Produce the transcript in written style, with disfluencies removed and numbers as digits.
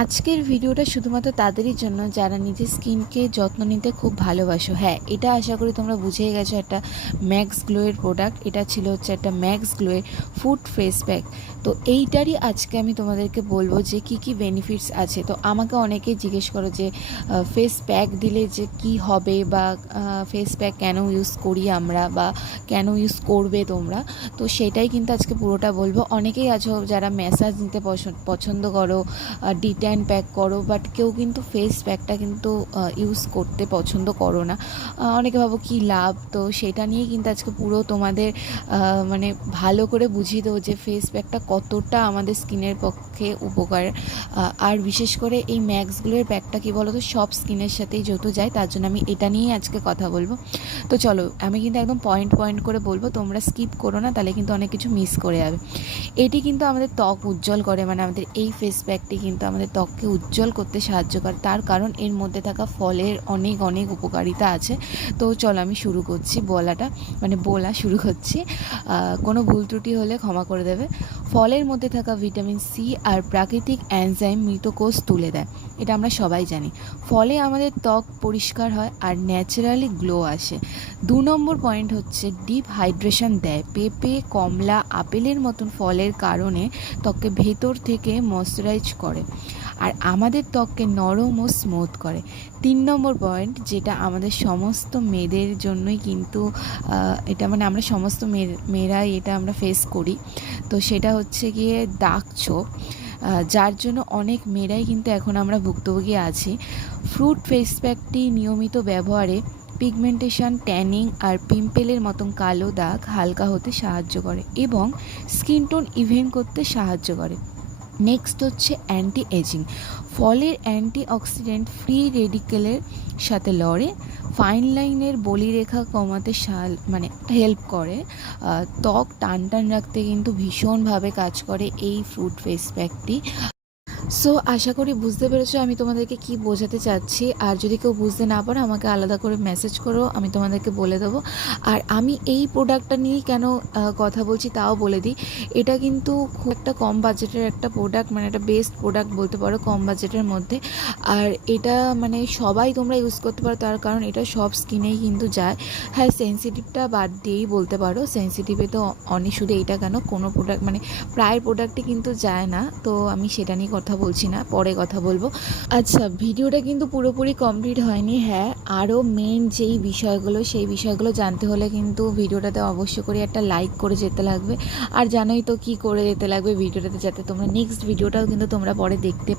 আজকের ভিডিওটা শুধুমাত্র তাদেরই জন্য যারা নিজের স্কিনকে যত্ন নিতে খুব ভালোবাসো। হ্যাঁ, এটা আশা করি তোমরা বুঝেই গেছো একটা ম্যাক্স গ্লোয়ের প্রোডাক্ট। এটা ছিল হচ্ছে একটা ম্যাক্স গ্লোয়ের ফুড ফেস প্যাক। তো এইটারই আজকে আমি তোমাদেরকে বলবো যে কি কি বেনিফিটস আছে। তো আমাকে অনেকেই জিজ্ঞেস করো যে ফেস প্যাক দিলে যে কি হবে, বা ফেস প্যাক কেন ইউজ করি আমরা, বা কেন ইউজ করবে তোমরা। তো সেটাই কিন্তু আজকে পুরোটা বলবো। অনেকেই আছো যারা ম্যাসাজ নিতে পছন্দ করো, ডিট্যান প্যাক করো, বাট কেউ কিন্তু ফেস প্যাকটা কিন্তু ইউজ করতে পছন্দ করো না। অনেকে ভাবো কী লাভ। তো সেটা নিয়েই কিন্তু আজকে পুরো তোমাদের মানে ভালো করে বুঝিয়ে দেবো যে ফেস প্যাকটা কতটা আমাদের স্কিনের পক্ষে উপকার। আর বিশেষ করে এই ম্যাক্সগুলোর প্যাকটা কী বলো তো, সব স্কিনের সাথেই যত যায়, তার জন্য আমি এটা নিয়েই আজকে কথা বলবো। তো চলো, আমি কিন্তু একদম পয়েন্ট পয়েন্ট করে বলবো, তোমরা স্কিপ করো না, তাহলে কিন্তু অনেক কিছু মিস করে যাবে। এটি কিন্তু আমাদের ত্বক উজ্জ্বল করে, মানে আমাদের এই ফেস প্যাকটি কিন্তু আমাদের ত্বককে উজ্জ্বল করতে সাহায্য করে। তার কারণ এর মধ্যে থাকা ফলের অনেক অনেক উপকারিতা আছে। তো চলো আমি শুরু করছি বলা শুরু করছি। কোনো ভুল ত্রুটি হলে ক্ষমা করে দেবে। ফলের মধ্যে থাকা ভিটামিন সি আর প্রাকৃতিক এনজাইম মৃত কোষ তুলে দেয়, এটা আমরা সবাই জানি। ফলে আমাদের ত্বক পরিষ্কার হয় আর ন্যাচারালি গ্লো আসে। 2 নম্বর পয়েন্ট হচ্ছে ডিপ হাইড্রেশন দেয়। পেঁপে, কমলা, আপেলের মতন ফলের কারণে ত্বককে ভেতর থেকে ময়শ্চারাইজ করে আর আমাদের ত্বককে নরম ও স্মুথ করে। 3 নম্বর পয়েন্ট, যেটা আমাদের সমস্ত মেয়েদের জন্যই কিন্তু এটা মানে আমরা সমস্ত মেয়েরাই এটা আমরা ফেস করি। তো সেটা হচ্ছে গিয়ে দাগ ছোপ, যার জন্য অনেক মেয়েরাই কিন্তু এখন আমরা ভুক্তভোগী আছি। ফ্রুট ফেস প্যাকটি নিয়মিত ব্যবহারে পিগমেন্টেশন, ট্যানিং আর পিম্পলের মতন কালো দাগ হালকা হতে সাহায্য করে এবং স্কিন টোন ইভেন করতে সাহায্য করে। নেক্সট হচ্ছে অ্যান্টি এজিং। ফলের অ্যান্টি অক্সিডেন্ট ফ্রি রেডিকেলের সাথে লড়ে, ফাইন লাইনের বলিরেখা কমাতে হেল্প করে, ত্বক টান টান রাখতে কিন্তু ভীষণভাবে কাজ করে এই ফ্রুট ফেস প্যাকটি। সো আশা করি বুঝতে পেরেছো আমি তোমাদেরকে কি বোঝাতে চাচ্ছি। আর যদি কেউ বুঝতে না পারো আমাকে আলাদা করে মেসেজ করো, আমি তোমাদেরকে বলে দেবো। আর আমি এই প্রোডাক্টটা নিয়ে কেন কথা বলছি তাও বলে দিই। এটা কিন্তু খুব একটা কম বাজেটের একটা প্রোডাক্ট, মানে একটা বেস্ট প্রোডাক্ট বলতে পারো কম বাজেটের মধ্যে। আর এটা মানে সবাই তোমরা ইউজ করতে পারো, তার কারণ এটা সব স্কিনেই কিন্তু যায়। হ্যাঁ, সেন্সিটিভটা বাদ দিয়েই বলতে পারো। সেন্সিটিভে তো অনেক, শুধু এইটা কেন, কোনো প্রোডাক্ট মানে প্রায় প্রোডাক্টই কিন্তু যায় না। তো আমি সেটা নিয়ে কথা বলছি না, পরে কথা বলবো। আচ্ছা, ভিডিওটা কিন্তু পুরোপুরি কমপ্লিট হয়নি। হ্যাঁ, আরও মেন যেই বিষয়গুলো, সেই বিষয়গুলো জানতে হলে কিন্তু ভিডিওটাতে অবশ্য করে একটা লাইক করে যেতে লাগবে। আর জানোই তো কি করে যেতে লাগবে ভিডিওটাতে, যাতে তোমরা নেক্সট ভিডিওটাও কিন্তু তোমরা পরে দেখতে